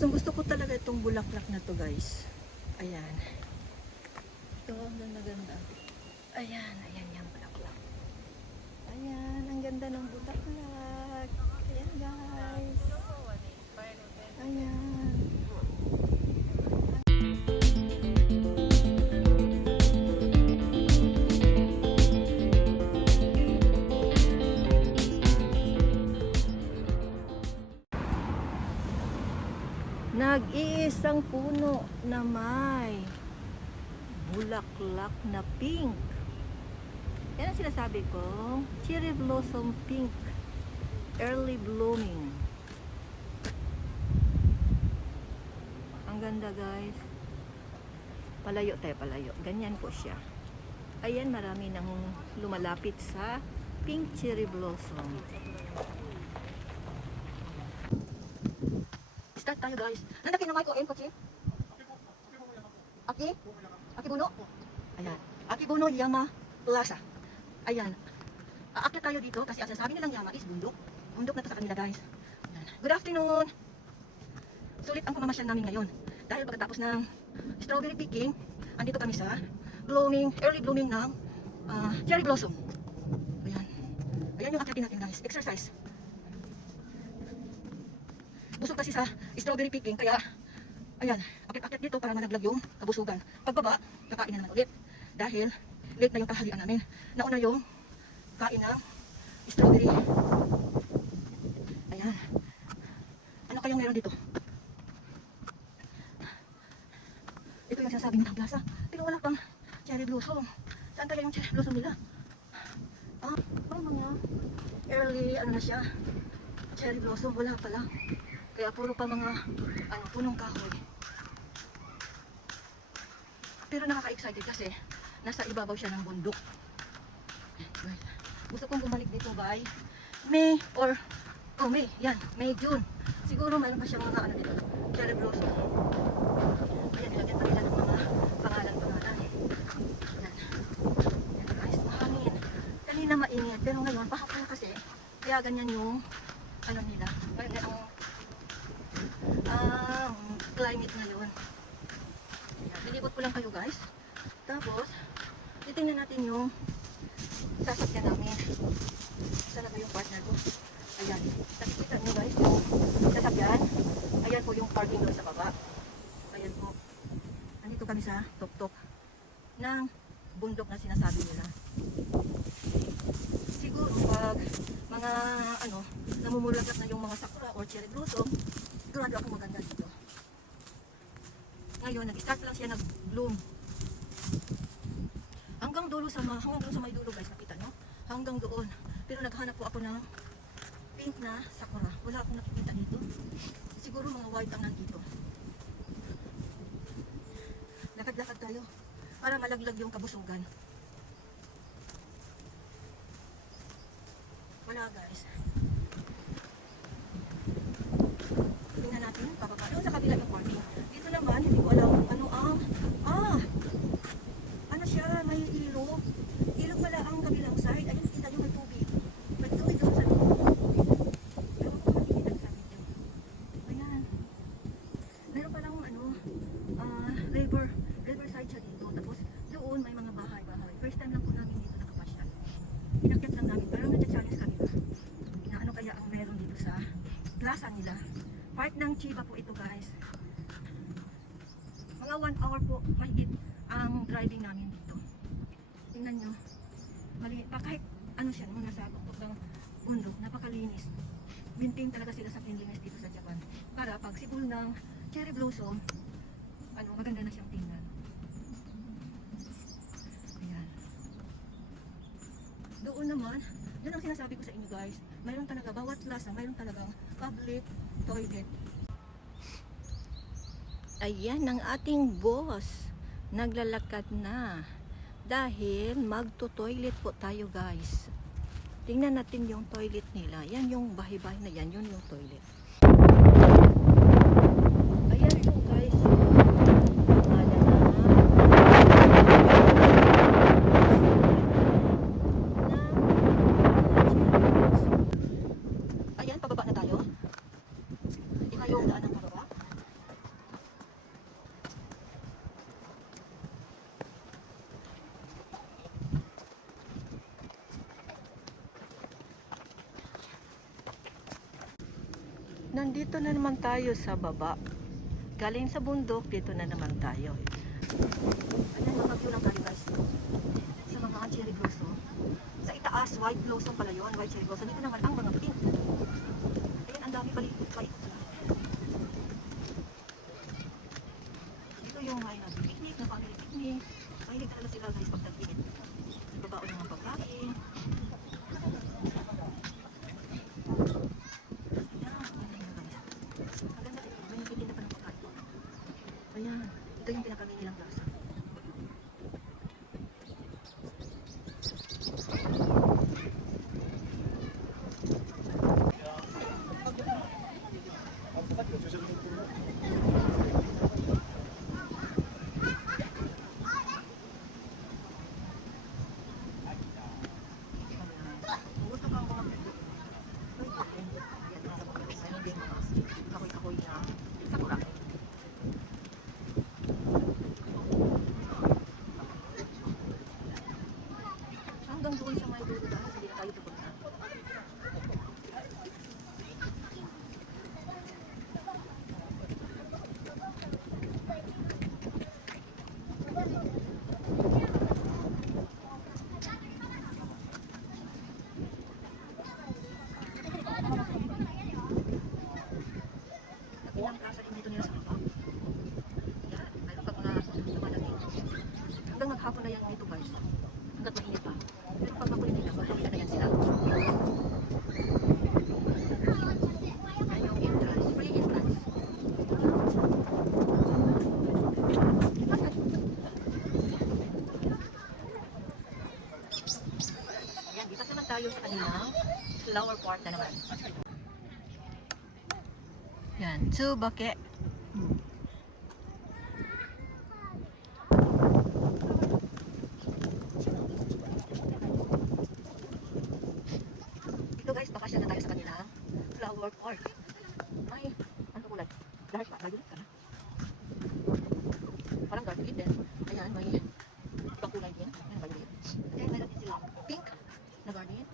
Gustong gusto ko talaga itong bulaklak na to guys. Ayan. Ito, ang ganda-ganda. Ayan, ayan yung bulaklak. Ayan, ang ganda ng bulaklak. Ayan guys. Ayan. Nag-iisang puno na may bulaklak na pink. Yan ang sinasabi ko, cherry blossom pink, early blooming. Ang ganda guys. Palayo tayo, palayo. Ganyan po siya. Ayan, marami nang lumalapit sa pink cherry blossom. Start tayo guys. Nandakin na ko, Kochi? Aki? Aki Buno? Ayan. Aki Buno, Yama Plaza. Ayan. Aakyat tayo dito kasi ang sasabi nilang Yama is bundok. Bundok na to sa kanila guys. Ayan. Good afternoon. Sulit ang pamamasyal namin ngayon. Dahil pagkatapos ng strawberry picking, andito kami sa early blooming ng cherry blossom. Ayan. Ayan yung akyatin natin guys. Exercise. Busog kasi sa strawberry picking, kaya ayan, akit-akit dito para malaglag yung kabusugan. Pagbaba, kakain na naman ulit. Dahil late na yung tanghalian namin. Nauna yung kain ng strawberry. Ayan. Ano kayang meron dito? Ito yung sinasabi nilang plaza. Pero wala pang cherry blossom. Saan kaya yung cherry blossom nila? May mga early, ano na siya, cherry blossom, wala pala. Kaya puro pa mga punong kahoy. Pero nakaka-excited kasi nasa ibabaw siya ng bundok. Right. Gusto kong bumalik dito by May or May, yan, May, June. Siguro mayroon pa siyang mga dito, cherry blossom. Ayan, nilagyan pa nila ng mga pangalan. Yan. Yan guys, mahangin. Kanina mainit, pero ngayon pahapon kasi. Kaya ganyan yung nila. Ang climate ngayon. Lilibot ko lang kayo guys. Tapos, titingnan natin yung sasakyan namin. Sana ba yung partner ko? Ayan. Nakikita nyo guys yung sasakyan. Ayan po yung parking doon sa baba. Ayan po. Nandito kami sa tok-tok ng bundok na sinasabi nila. Siguro pag mga namumulagat na yung mga sakura or cherry blossom, sigurado ako maganda dito. Ngayon, nag-start lang siya nag-bloom. Hanggang doon sa may dulo guys, nakita nyo? Hanggang doon. Pero naghanap po ako ng pink na sakura. Wala akong nakikita dito. Siguro mga white ang nandito. Lakad-lakad tayo para malaglag yung kabusugan. Wala guys. Tingnan natin, papapa. Doon sa kabila yung parking. Dito naman, hindi ko alam ano ang ano siya, may ilog. Ilog pala ang kabilang side. Ayun, kita nyo may tubig. May tubig doon sa loob. Pero kung makikita sa video. Ayan. Meron palang river side siya dito. Tapos doon may mga bahay-bahay. First time lang po namin dito nakapasyal. Inakyat lang namin. Parang nagcha-challenge kami ba? Na ano kaya ang meron dito sa plaza nila. Part ng Chiba po ito guys. Mga 1 hour po mahigit ang driving namin dito. Tingnan nyo. Kahit ano siya, nasa tuktok ng bundok, napakalinis. Maintain talaga sila sa cleanliness dito sa Japan. Para pag sibol ng cherry blossom, maganda na siyang tingnan. Ayan. Doon naman, yun ang sinasabi ko sa inyo guys. Mayroon talaga, bawat plaza, mayroon talagang public toilet. Ayan ang ating boss. Naglalakad na. Dahil magto-toilet po tayo guys. Tingnan natin yung toilet nila. Yan yung bahay-bahay na yan. Yun yung toilet. Ayan po guys. Ayan, pababa na tayo. Ito yung daan ng pababa. Dito na naman tayo sa baba. Galing sa bundok, dito na naman tayo. Ayan mga view ng tayo guys. Sa mga cherry blossom. Sa itaas, white blossom pala yun. White cherry blossom. Dito naman ang mga pink. Ayan, ang dami palikot-palikot. Dito yung may picnic, na family picnic. Mahilig talaga sila guys pag nag-picnic. Babaon ng mga pagkain. Ayan, ito yung pinaka-mini lang plaza. Gusto kang bumagay. Kahoy-kahoy na sakura. Hanggang doon sa may dulo dahil hindi na tayo pupunta. Ilang plaza din dito nila sa baba. Yan, mayroon pag na lumalagay. Hanggang maghapon na yan dito guys. Hanggang mainit pa. Pero pag makulit nila, magpapita na yan sila. Yan yung entrance. Free entrance. Ayan, dito naman tayo sa kanilang flower part na naman. Yan, tsubake. Dito guys, bakasya na tayo sa kanilang flower park. Ay, ano kulay? Dark ba? Dark ka na? Parang dark din. Ayan, may ibang kulay din. Ayan, violet. Ayan, meron din sila pink na garden,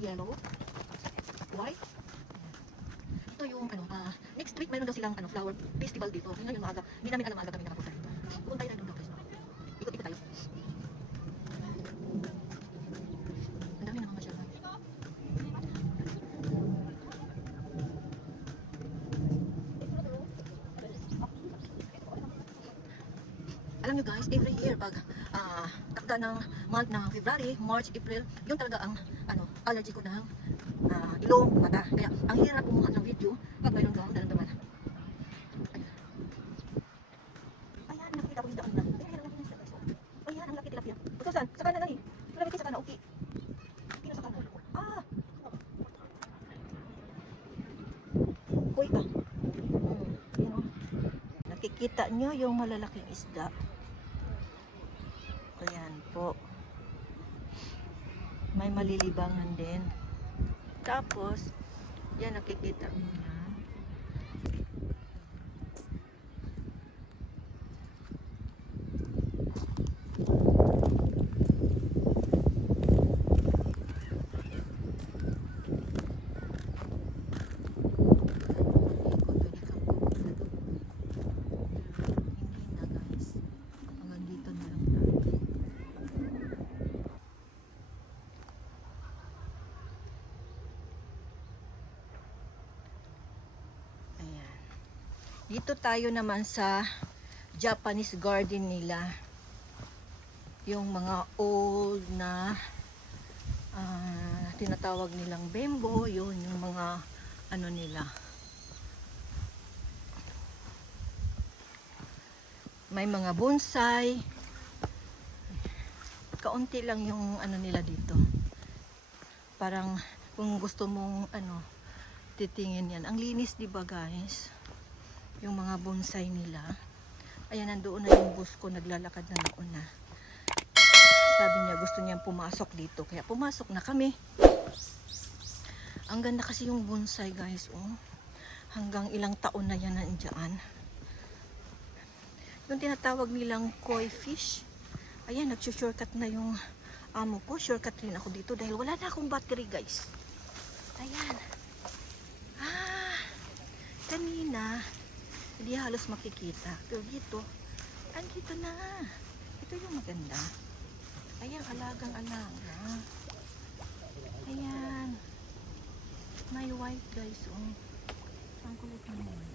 yellow, white. Ito yung ano, next week mayroon daw silang ano, flower festival dito. Ngayon maaga, hindi namin alam maaga kami nakapunta dito. Pupunta tayo doon daw guys. Ikot-ikot tayo. Ang dami namamasyal guys. Alam nyo guys, every year pag takda ng month ng February, March, April, yun talaga ang ano, allergy ko ng ilong, mata. Kaya ang hirap kumuha ng video pag mayroon kang naramdaman. Ayan, nakikita ko yung daan na. Ayan, ang laki tilapia. Utusan, sa kanan na eh. Malapit kayo sa kanan, okay. Hindi na sa kanan. Uy ka. Yun o. Nakikita nyo yung malalaking isda. Ayan po. May malilibangan din. Tapos, yan nakikita mo na. Dito tayo naman sa Japanese garden nila. Yung mga old na tinatawag nilang bembo, yun yung mga ano nila. May mga bonsai. Kaunti lang yung ano nila dito. Parang kung gusto mong ano titingin yan. Ang linis, di ba guys? Yung mga bonsai nila. Ayan, nandoon na yung bus ko, naglalakad na noon na. Sabi niya gusto niyang pumasok dito, kaya pumasok na kami. Ang ganda kasi yung bonsai guys, oh. Hanggang ilang taon na yan nandiyan. Yung tinatawag nilang koi fish. Ayan, nagsushortcut na yung amo ko. Shortcut rin ako dito dahil wala na akong battery guys. Ayan. Kanina, hindi halos makikita. Pero dito, andito na. Ito yung maganda. Ayan, alagang-alaga. Ayan. May white guys. Oh. Ang kulit ng white.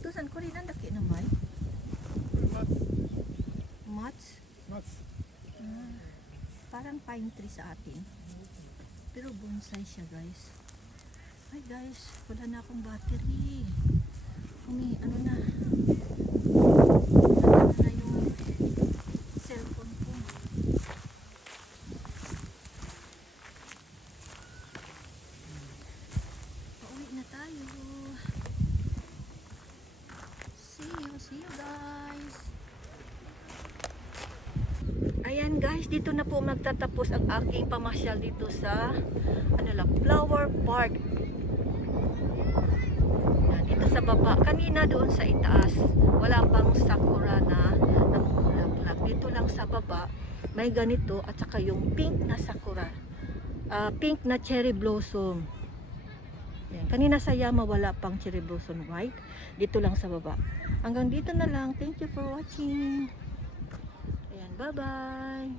Utusan ko rin ang daki naman. Mats? Parang pine tree sa atin. Pero bonsai siya guys. Ay guys, wala na akong battery. Ano na. Ano na yung cellphone ko. Pauwi na tayo. See you guys. Ayan guys, dito na po magtatapos ang aking pamasyal dito sa Flower Park. Yan, dito sa baba. Kanina doon sa itaas, wala pang sakura na namumulaklak. Dito lang sa baba, may ganito at saka yung pink na sakura. Pink na cherry blossom. Yan. Kanina sa Yama wala pang cherry blossom white. Dito lang sa baba. Hanggang dito na lang. Thank you for watching. Ayan, bye-bye.